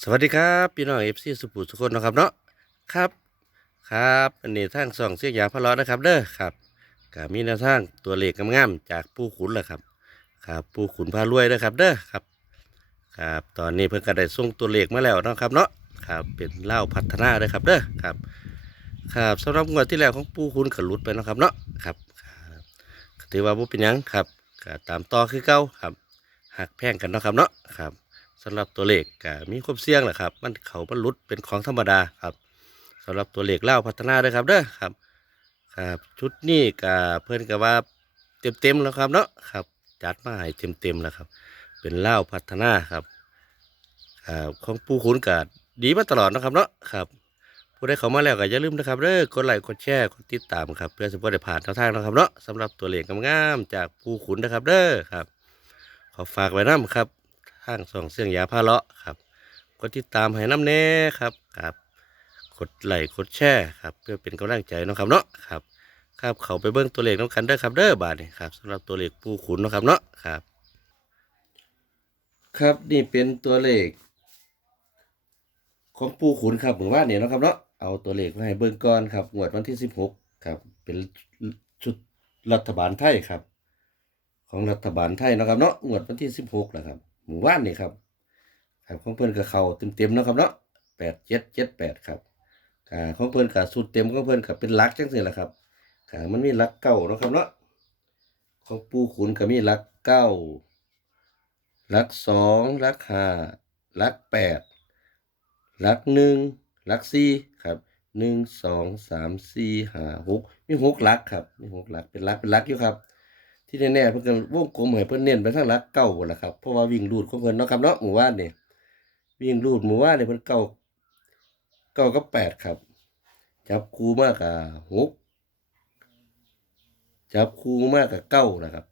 สวัสดีครับพี่น้องเอฟซีสุภูสุคนนะครับเนาะครับครับอันนี้ทางสองเสียงยาพะเลาะนะครับเด้อครับก็มีแนวทางตัวเลขงามๆจากผู้ขุนแหละครับครับผู้ขุนพารวยนะครับเด้อครับครับตอนนี้เพิ่นก็ได้ส่งตัวเลขมาแล้วนะครับเนาะครับเป็นเล่าพัฒนาเลยครับเด้อครับครับสำหรับงวดที่แล้วของผู้ขุนก็หลุดไปนะครับเนาะครับถือว่าบ่เป็นยังครับตามต่อคือเก่าครับหักแพงกันนะครับเนาะครับ สำหรับตัวเลขก็มีความเสี่ยงแหละครับ มันเขามันลุดเป็นของธรรมดาครับสำหรับตัวเลขเล่าพัฒนาเด้อครับเด้อครับ ครับชุดนี้ก็เพิ่อนก็ว่าเต็มเต็มแล้วครับเนาะครับจัดมาให้เต็มเต็มแล้วครับ เป็นเล่าพัฒนาครับครับของปู่ขุนก็ดีมาตลอดนะครับเนาะครับผู้ใดเข้ามาแล้วก็อย่าลืมนะครับเด้อกดไลค์กดแชร์กดติดตามครับเพื่อจะบ่ได้ผ่านแนวทางนะครับเนาะสำหรับตัวเลขงามๆจากปู่ขุนนะครับเด้อครับ ขอฝากไว้น้ำครับ ทางสองเสียงยาพาเลาะครับกดติดตามให้น้ำแน่ครับครับกดไลค์กดแชร์ครับเพื่อเป็นกำลังใจนะครับเนาะครับครับเขาไปเบิ้งตัวเลขน้องกันเด้อครับเด้อบาทนี่ครับสำหรับตัวเลขปูขุนนะครับเนาะครับ ครับนี่เป็นตัวเลข ของปูขุนครับเหมือนว่าเนี่ยนะครับเนาะเอาตัวเลขมาให้เบิ้งก่อนครับงวดวันที่สิบหกครับ เป็นชุดรัฐบาลไทยครับ ของรัฐบาลไทยนะครับเนาะงวดวันที่สิบหกแหละครับ หมู่บ้านนี่ครับครับของเพื่อนกับเขาเต็มๆนะครับเนาะแปดเจ็ดเจ็ดแปดครับอ่าของเพื่อนกับสูตรเต็มของเพื่อนกับเป็นลักจังสิแหละครับอ่ามันมีลักเก้านะครับเนาะของปูขุนก็มีลักเก้าลักสองลักห้าลักแปดลักหนึ่งลักสี่ครับหนึ่งสองสามสี่ห้าหกมีหกลักครับมีหกลักเป็นลักเป็นลักอยู่ครับ ที่แน่ๆเพิ่นก็วงกลมให้เพิ่นเน้นไปทางหลักเก้าพุ่นล่ะครับเพราะว่าวิ่งรูดของเพิ่นเนาะครับเนาะหมู่บ้านนี่วิ่งรูดหมู่บ้านนี่เพิ่นเก้าเก้ากับแปดครับ จับคู่มากกับหกจับคู่มากกับเก้านะครับ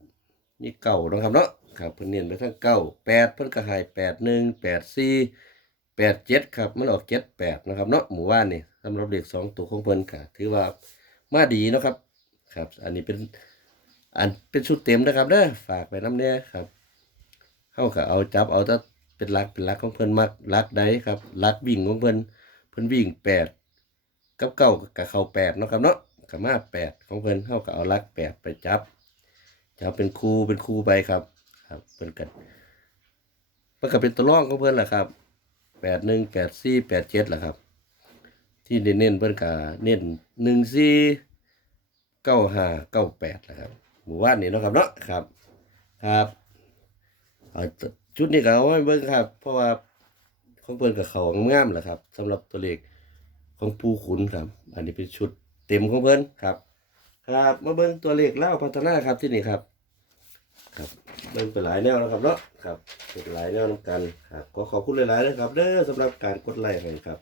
นี่เก้านะครับเนาะครับเพิ่นเน้นไปทางเก้าแปดเพิ่นก็ให้แปดหนึ่งแปดสี่แปดเจ็ดครับมันออกเจ็ดแปดนะครับเนาะหมู่บ้านนี่สำหรับเลขสองตัวของเพิ่นก็ถือว่ามาดีนะครับครับ อันนี้เป็น อันเป็นชุดเต็มนะครับเด้อฝากไปน้ำเนี่ยครับเข้ากับเอาจับเอาแต่เป็นลักเป็นลักของเพิ่อนมักลักใดครับลักวิ่งของเพิ่อนเพิ่อนวิ่งแปดกับเก้ากับเขาแปดเนาะครับเนาะกับมาแปดของเพิ่อนเข้ากับเอาลักแปดไปจับจับเป็นครูเป็นครูไปครับครับเพิ่นกันมันก็เป็นตัวร่องของเพิ่อนแหละครับแปดหนึ่งแปดสี่แปดเจ็ดแหละครับ ที่เน้นเพิ่อนก็เน้นหนึ่งสี่เก้าห้าเก้าแปดแหละครับ หมู่บ้านนี่เนาะครับเนาะครับครับเอาชุดนี้ก็เอาไว้เบิ่งครับ เพราะว่าของเพิ่นกับเขางามแหละครับสำหรับตัวเลขของปูขุนครับ อันนี้เป็นชุดเต็มของเพิ่นครับ ครับมาเบิ่งตัวเลขเล่าพัฒนาครับที่นี่ครับ ครับเบิ่งเป็นหลายแนวนะครับเนาะครับเป็นหลายแนวนำกันครับก็ขอบคุณหลายๆนะครับเด้อสำหรับการกดไลค์ให้ครับ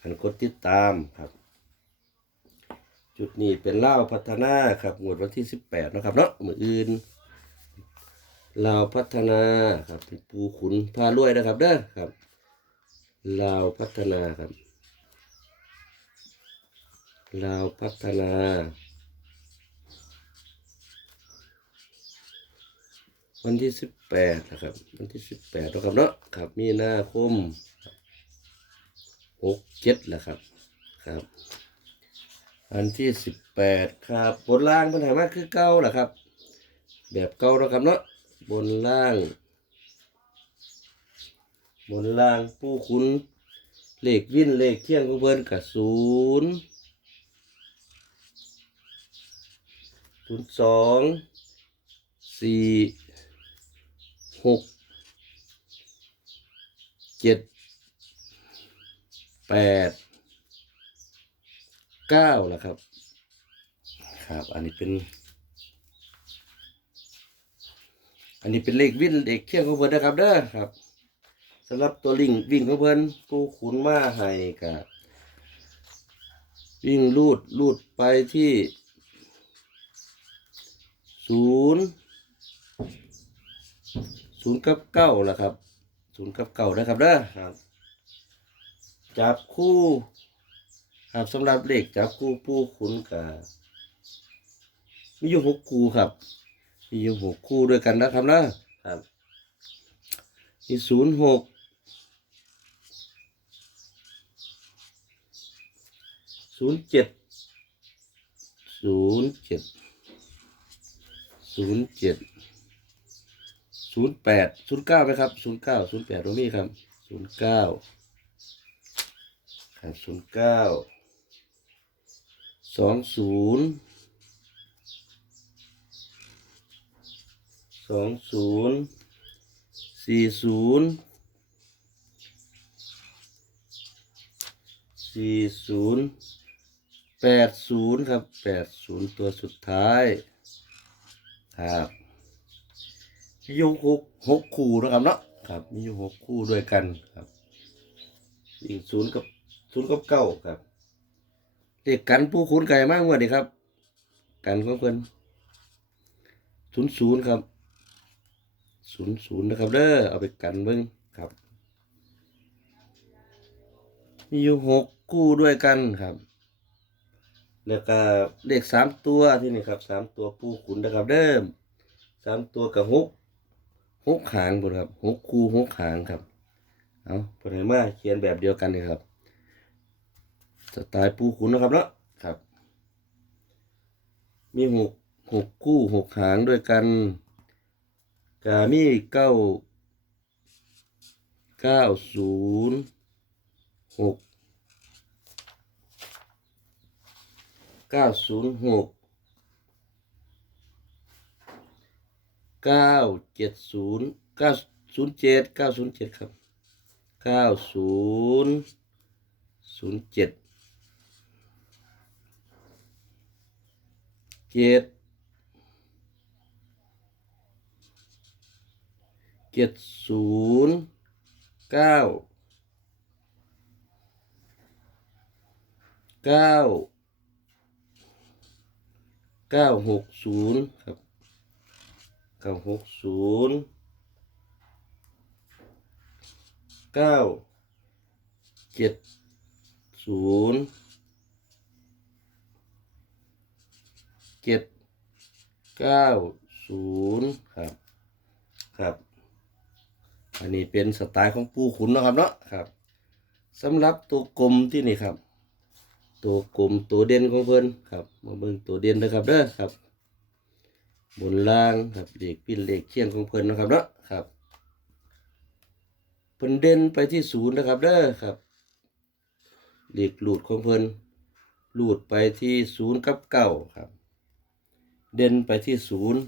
อันกดติดตามครับ จุดนี้เป็นเล่าวพัฒนาครับงวดวันที่สิบแปดนะครับเนาะมืออื่นลาวพัฒนาครับเป็นปูขุนพารวยนะครับเด้อครับลาวพัฒนาครับลาวพัฒนาวันที่สิบแปดนะครับวันที่สิบแปดนะครับเนาะครับมีนาคมหกเจ็ดแหละครับครับ อันที่สิบแปดครับบนล่างปัญหามากคือเก้าแหละครับ แบบเก้านะครับเนาะบนล่าง บนล่างผู้คุณเลขวินเลขเที่ยงของเพิ่นกับศูนย์ศูนย์สองสี่หกเจ็ดแปด เก้าแล้วครับ ครับ อันนี้เป็น อันนี้เป็นเลขวิ่งเลขเที่ยงของเพิ่นนะครับ เด้อครับสำหรับตัวลิงวิ่งของเพิ่นผู้ขุนมาให้กับวิ่งลูดลูดไปที่ศูนย์ศูนย์กับเก้าแล้วครับศูนย์กับเก้านะครับเด้อครับ จับคู่ ครับสำหรับเลขจับคู่ปูคุณกับมีอยู่หกคู่ครับ มีอยู่หกคู่ด้วยกันนะครับนะครับ มีศูนย์หกศูนย์เจ็ดศูนย์เจ็ดศูนย์เจ็ดศูนย์แปดศูนย์เก้าไหมครับศูนย์เก้าศูนย์แปดตรงนี้ครับศูนย์เก้าศูนย์เก้า สองศูนย์สองศูนย์สี่ศูนย์สี่ศูนย์แปดศูนย์ครับแปดศูนย์ตัวสุดท้ายครับมีอยู่หกหกคู่นะครับเนาะครับมีอยู่หกคู่ด้วยกันครับอีกศูนย์กับศูนย์กับเก้าครับ เด็กกันผู้คุ้นไก่มากกว่านี้ครับ กันของเพื่อนศูนย์ศูนย์ครับศูนย์ศูนย์นะครับเด้อเอาไปกันเบิ้งครับ มีอยู่หกคู่ด้วยกันครับแล้วก็เลขสามตัวที่นี่ครับสามตัวปูขุนนะครับ เดิมสามตัวกับหกหกหางบนครับหกคู่หกหางครับเอาปนมาเขียนแบบเดียวกันเลยครับ สไตล์ปูขุนนะครับเนาะครับ มีหกหกคู่หกหางด้วยกันกามีเก้าเก้าศูนย์หกเก้าศูนย์หกเก้าเจ็ดศูนย์เก้าศูนย์เจ็ดเก้าศูนย์เจ็ดครับเก้าศูนย์ศูนย์เจ็ด เจ็ดเจ็ดศูนย์เก้าเก้าเก้าหกศูนย์ครับเก้าหกศูนย์เก้าเจ็ดศูนย์ เจ็ดเก้าศูนย์ครับครับ อันนี้เป็นสไตล์ของปูขุนนะครับเนาะครับสำหรับตัวกลมที่นี่ครับ ตัวกลมตัวเด่นของเพิ่นครับ มาเบิ่งตัวเด่นนะครับเด้อครับ บนล่างครับเลขปิ้นเลขเชียงของเพิ่นนะครับเนาะครับเพิ่นเด่นไปที่ศูนย์นะครับเด้อครับเลขหลุดของเพิ่นหลุดไปที่ศูนย์กับเก้าครับ เด่นไปที่ศูนย์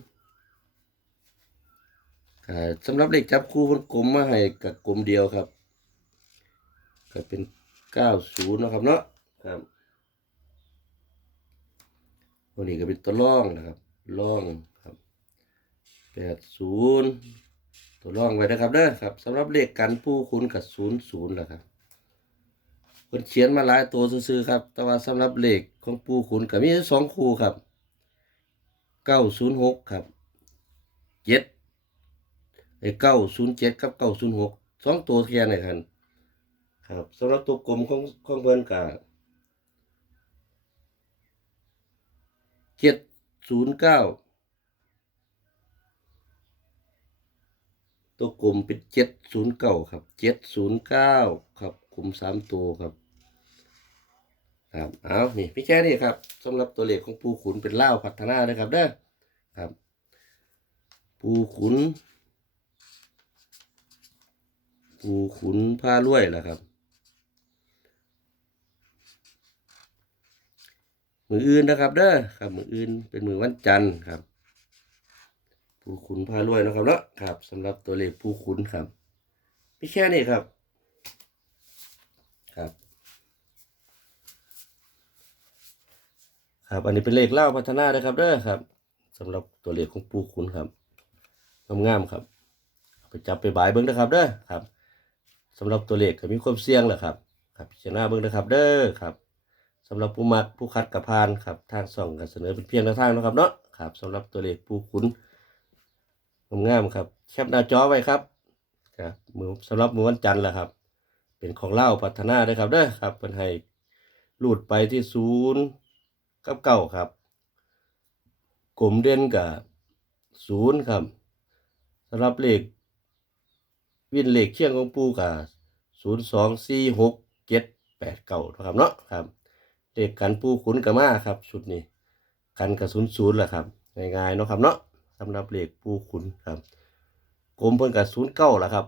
อ่าสำหรับเลขจับคู่เพิ่นกลมมาให้กับกลมเดียวครับ ก็เป็นเก้าศูนย์นะครับเนาะครับวันนี้ก็เป็นตัวล่องนะครับล่องครับแปดศูนย์ตัวล่องไว้นะครับเด้อครับสำหรับเลขกันผู้คุ้นกับศูนย์ศูนย์แหละครับคนเขียนมาหลายตัวซื่อๆครับ แต่ว่าสำหรับเลขของผู้คุ้นก็มีสองคู่ครับ เก้าศูนย์หกครับเจ็ดไอ้เก้าศูนย์เจ็ดกับเก้าศูนย์หกสองตัวแค่ไหนครับครับสำหรับตัวกลมของของเพื่อนกับเจ็ดศูนย์เก้าตัวกลมเป็นเจ็ดศูนย์เก้าครับเจ็ดศูนย์เก้าครับกลมสามตัวครับ ครับเอานี่พี่แค่นี้ครับสำหรับตัวเลขของปูขุนเป็นเล่าพัฒนานะครับเด้อครับ ปูขุน ปูขุนผ้ารวยแหละครับ มืออื่นนะครับเด้อครับ มืออื่นเป็นมือวันจันทร์ครับผู้ขุนพารวยนะครับเนาะครับสำหรับตัวเลขผู้ขุนครับไม่แค่นี้ครับ ครับ อันนี้เป็นเลขเล่าพัฒนานะครับเด้อครับสำหรับตัวเลขของผู้ขุนครับงามๆครับไปจับไปบายเบิ้งนะครับเด้อครับสำหรับตัวเลขก็มีความเสี่ยงแหละครับครับพิจารณาเบิ้งนะครับเด้อครับสำหรับผู้มักผู้คัดกับพานครับทางส่องก็เสนอเป็นเพียงทางนะครับเนาะครับสำหรับตัวเลขผู้คุ้นงามๆครับแคปหน้าจอไว้ครับครับมือสำหรับมือวันจันทร์แหละครับ เป็นของเล่าพัฒนาด้วยครับเด้อครับเป็นให้หลูดไปที่ศูนย์ กับเก้าครับกลมเด่นกับศูนย์ครับสำหรับเลขวินเลขเคียงของปูกับศูนย์สองสี่หกเจ็ดแปดเก้านะครับเนาะครับเด็กกันปูขุนกับมาครับชุดนี้กันกับศูนย์ศูนย์แหละครับง่ายๆเนาะครับเนาะสำหรับเลขปูขุนครับกลมเพิ่นกับศูนย์เก้าละครับ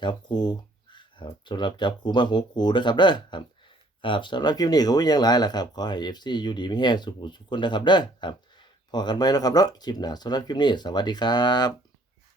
จับคูครับสำหรับจับคูมาหกคูนะครับเด้อครับ ครับสำหรับคลิปนี้ก็บ่มีหยังหลายล่ะครับ ขอให้ FC อยู่ดีไม่แห้งสุขสุขคนนะครับเด้อครับพอกันไหมนะครับเนาะคลิปหน้าสำหรับคลิปนี้ สวัสดีครับ